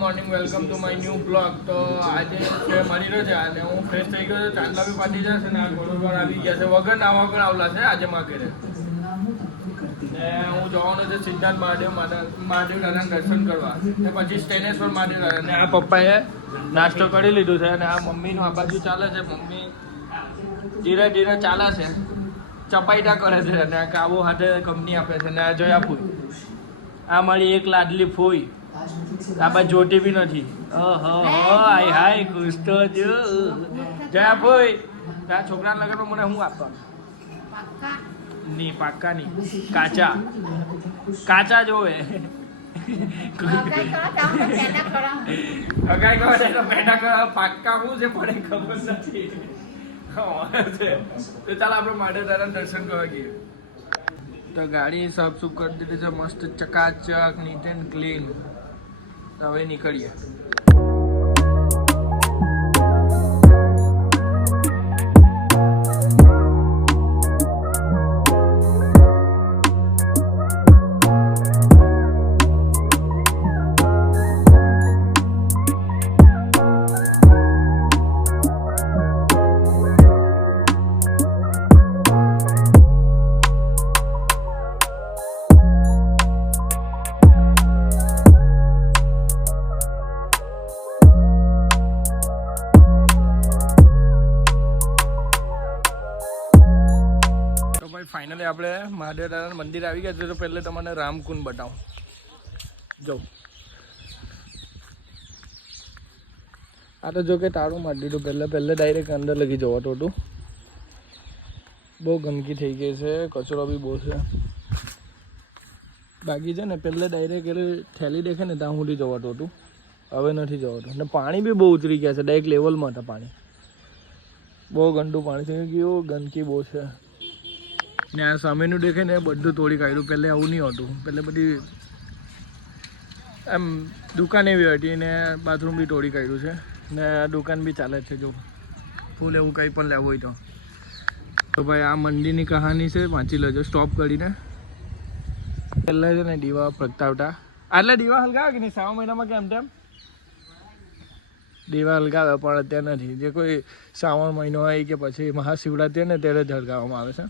Morning, welcome to my new blog. તો આજે છે મારી રજા અને હું ફ્રેશ થઈ ગયો છું. ચાંદલા બી પાટી જશે ને આ ઘોડો પર આવી ગયા છે. વગર નાવા વગર આવલા છે આજે માં ઘરે. ને હું જવાનો છે સિદ્ધાર્થ મહાદેવ દાદાના દર્શન કરવા ને પછી સ્ટેનેશ્વર મહાદેવ દાદા. ને આ પપ્પાએ નાસ્તો કરી લીધું છે અને આ મમ્મીનું આ બાજુ ચાલે છે. મમ્મી ધીરે ધીરે ચાલે છે, ચપાઈટા કરે છે અને આ કાબુ હાથે કંપની આપે છે. ને આ જયા ફૂઈ, આ મારી એક લાડલી ફૂઈ. આ બાજુ જોતી બી નથી. હાય હાય ખુશ તો જો જયા ફૂઈ. આ છોકરાના લગ્નમાં મને હું આપવાનું? ની પાક્કા ની કાચા કાચા જોવે. પાક્કા શું છે પણ ખબર નથી. તો ચાલ આપણે માટે તારા દર્શન કરવા ગઈએ. તો ગાડી સાફ સુફ કરી દીધી છે મસ્ત ચકાચક, નીટ એન્ડ ક્લીન. તો હવે નીકળીએ. ફાઇનલી આપણે મહાદેવ દાદાનું મંદિર આવી ગયા છે. તો પહેલે તમને રામકુંડ બતાવું. જો આ તો જો કે તાળું મારી દીધું. પહેલે ડાયરેક્ટ અંદર લગી જવાતું હતું. બહુ ગંદકી થઈ ગઈ છે, કચરો બી બહુ છે. બાકી છે ને પહેલે ડાયરેક્ટ એટલે થેલી દેખે ને ત્યાં સુધી જવાતું હતું. હવે નથી જવાતું. ને પાણી બી બહુ ઉતરી ગયા છે, ડાયરેક્ટ લેવલમાં હતા પાણી. બહુ ગંદુ પાણી થઈ ગયું, ગંદકી બહુ છે. ને આ સામેનું દેખે ને બધું તોડી કાઢ્યું. પહેલે આવું નહીં હતું. પહેલે બધી એમ દુકાન એવી હતી ને બાથરૂમ બી તોડી કાઢ્યું છે. ને આ દુકાન બી ચાલે છે. જો ફૂલ એવું કંઈ પણ લેવું હોય તો ભાઈ આ મંદિરની કહાની છે, વાંચી લેજો સ્ટોપ કરીને. પહેલાં છે ને દીવા પ્રગટાવતા. આટલા દીવા હલગાવે કે નહીં શ્રાવણ મહિનામાં? કેમ તેમ દીવા હલગાવે પણ અત્યારે નથી. જે કોઈ શ્રાવણ મહિનો હોય કે પછી મહાશિવરાત્રી ને ત્યારે જ હલગાવવામાં આવે છે.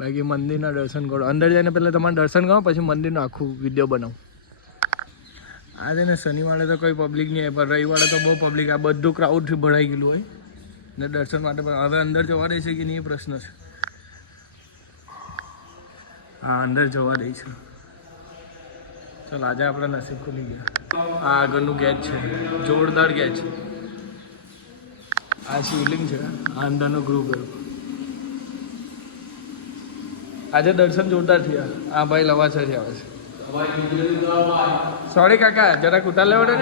બાકી મંદિરના દર્શન કરો. અંદર જઈને પહેલાં તમારે દર્શન કરો, પછી મંદિરનો આખું વિડીયો બનાવું. આજે ને શનિવારે તો કોઈ પબ્લિક નહીં હોય, પણ રવિવારે તો બહુ પબ્લિક. આ બધું ક્રાઉડથી ભરાઈ ગયેલું હોય ને દર્શન માટે. પણ હવે અંદર જવા દે છે કે નહીં એ પ્રશ્ન છે. હા, અંદર જવા દે છે. ચાલ આજે આપણા નસીબ ખુલી ગયા. આ આગળનું ગેટ છે, જોરદાર ગેટ છે. આ શિવલિંગ છે, આ અંદરનો ગૃહ ગયો. આજે દર્શન જોરદાર થયા. આ ભાઈ લવાછાથી આવે છે. સોરી કાકા, જરાક ઉતાર લેવો ને.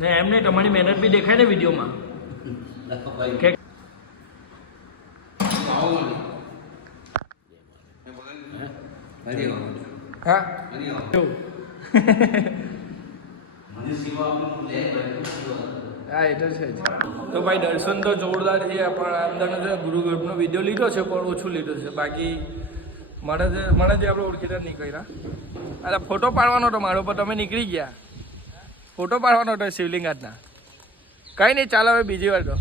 ને એમ નહીં, તમારી મહેનત બી દેખાય ને વિડીયોમાં. હા હા, એ તો છે જ. તો ભાઈ દર્શન તો જોરદાર છે. પણ અંદરનો જે ગુરુગર્ભનો વિડીયો લીધો છે પણ ઓછું લીધું છે. બાકી મને જે આપણે ઓળખીતા નહીં કર્યા. અરે ફોટો પાડવાનો હતો મારો, પણ તમે નીકળી ગયા. ફોટો પાડવાનો હતો શિવલિંગ હાથના. કંઈ નહીં, ચાલો હવે બીજી વાર તો.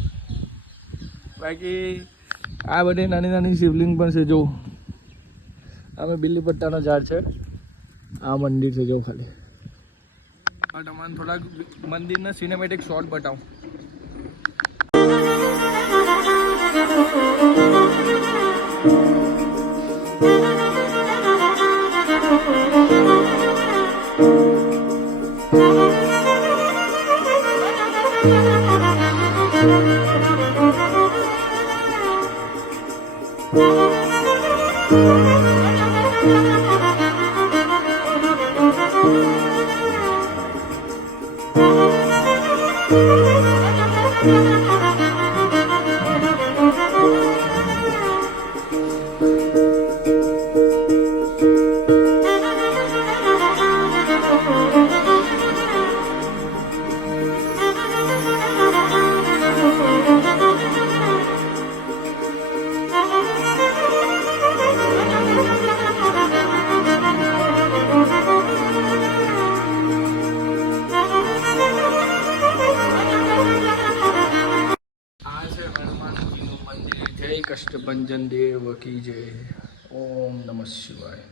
બાકી આ બધી નાની નાની શિવલિંગ પણ છે. જો અમે બિલ્લીપટ્ટાનો ઝાડ છે. આ મંદિર છે જો ખાલી. તમને થોડાક મંદિરના સિનેમેટિક શોટ બતાવું. કે ભંજન દેવ કી જય. ઓમ નમઃ શિવાય.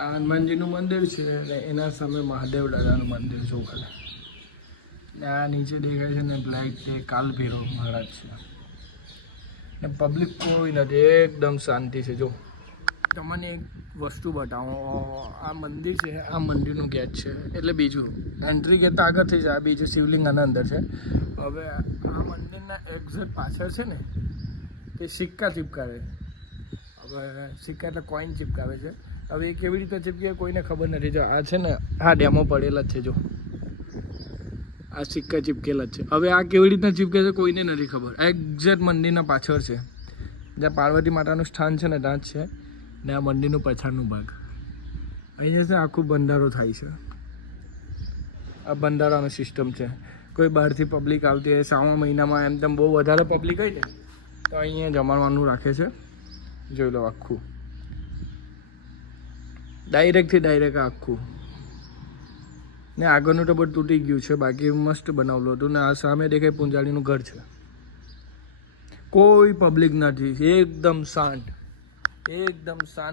આ હનુમાનજીનું મંદિર છે અને એના સામે મહાદેવ દાદાનું મંદિર જો ખાલી. આ નીચે દેખાય છે ને બ્લેક તે કાલ ભૈરવ મહારાજ છે ને પબ્લિક કોઈ નથી, એકદમ શાંતિ છે. જો તમને એક વસ્તુ બતાવો, આ મંદિર છે, આ મંદિરનું ગેટ છે એટલે બીજું એન્ટ્રી ગેટ તો આગળથી જ, આ બીજું શિવલિંગ આના અંદર છે. હવે આ મંદિરના એક્ઝેક્ટ પાછળ છે ને તે સિક્કા ચીપકાવે. હવે સિક્કા એટલે કોઈન ચીપકાવે છે. હવે એ કેવી રીતે ચીપકે કોઈને ખબર નથી. જો આ છે ને આ ડેમો પડેલા જ છે, જો આ સિક્કા ચીપકેલા જ છે. હવે આ કેવી રીતના ચીપકે છે કોઈને નથી ખબર. એક્ઝેક્ટ મંદિરના પાછળ છે, જ્યાં પાર્વતી માતાનું સ્થાન છે ને ત્યાં જ છે. ને આ મંદિરનું પછાડનું ભાગ અહીંયા છે, આખું ભંડારો થાય છે. આ ભંડારાનો સિસ્ટમ છે. કોઈ બહારથી પબ્લિક આવતી હોય શ્રાવણ મહિનામાં એમ તેમ બહુ વધારે પબ્લિક હોય ને તો અહીંયા જમણવાનું રાખે છે. જોઈ લો આખું ડાયરેક્ટ આખું. ને આગળનું તો બધું તૂટી ગયું છે, બાકી મસ્ત બનાવેલું હતું. ને આ સામે દેખાય પૂંજાળીનું ઘર છે. કોઈ પબ્લિક નથી, એકદમ શાંત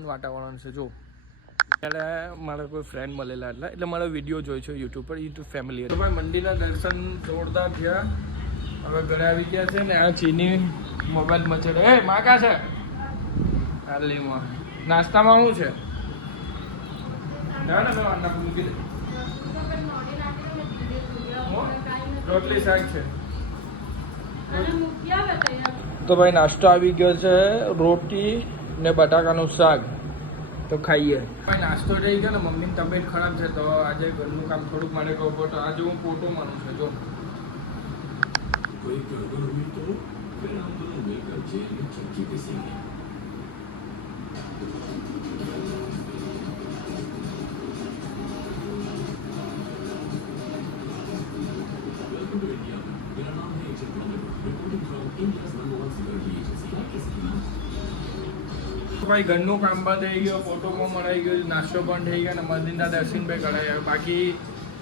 વાતાવરણ છે. જો ત્યારે મારા કોઈ ફ્રેન્ડ મળેલા એટલે મારા વિડીયો જોઈ છે યુટ્યુબ પર, યુટ્યુબ ફેમિલી. તો ભાઈ મંદિરના દર્શન જોરદાર થયા. હવે ઘરે આવી ગયા છે ને આ ચીની મોબાઈલ મચેડે. એ માકા છે હાલીમાં નાસ્તામાં શું છે? મૂકી દે. રોટલી શાક છે. તો ભાઈ નાસ્તો આવી ગયો છે, રોટી ને બટાકાનું શાક. તો ખાઈએ. ભાઈ નાસ્તો થઈ ગયો ને, મમ્મીની તબિયત ખરાબ છે તો આજે ઘરનું કામ થોડુંક મારે કરવું પડે. આજે હું ફોટો માનું છું. જો ભાઈ ઘરનું કામ પણ થઈ ગયો, ફોટો પણ મળી ગયો, નાસ્તો પણ થઈ ગયો અને મંદિરના દર્શન પણ કરાયા. બાકી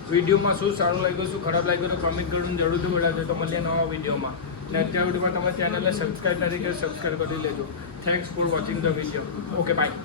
વિડીયોમાં શું સારું લાગ્યું, શું ખરાબ લાગ્યું તો કમેન્ટ કરીને જરૂરથી બોલાવજો. તો મળીએ નવા વિડીયોમાં. અને અત્યાર સુધીમાં તમારા ચેનલને સબસ્ક્રાઈબ નથી કરી, સબસ્ક્રાઈબ કરી લેજો. Thanks for watching the video. Okay bye.